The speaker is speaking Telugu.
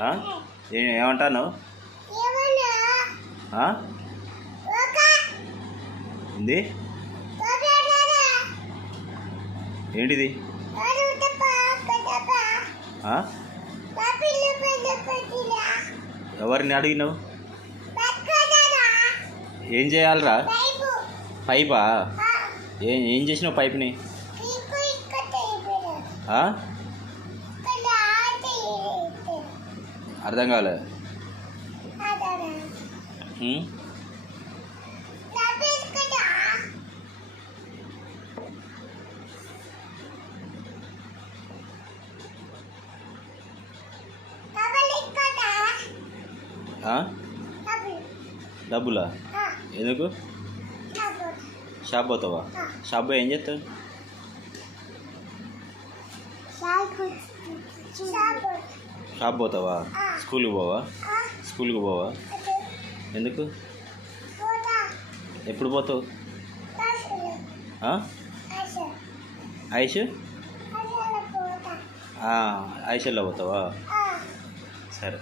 ఏమంటాను? ఏంది? ఏంటిది? ఎవరిని అడిగినావు? ఏం చేయాలరా? పైపా? ఏం చేసినావు పైప్ని? అర్థం కాలే. డబ్బులా? ఎందుకు? షాప్ పోతావా? షాప్ ఏం చేస్తావు? షాప్ పోతావా? స్కూల్కి పోవా? స్కూల్కి పోవా? ఎందుకు? ఎప్పుడు పోతావు? ఐష్ ఐషల్లో పోతావా? సరే.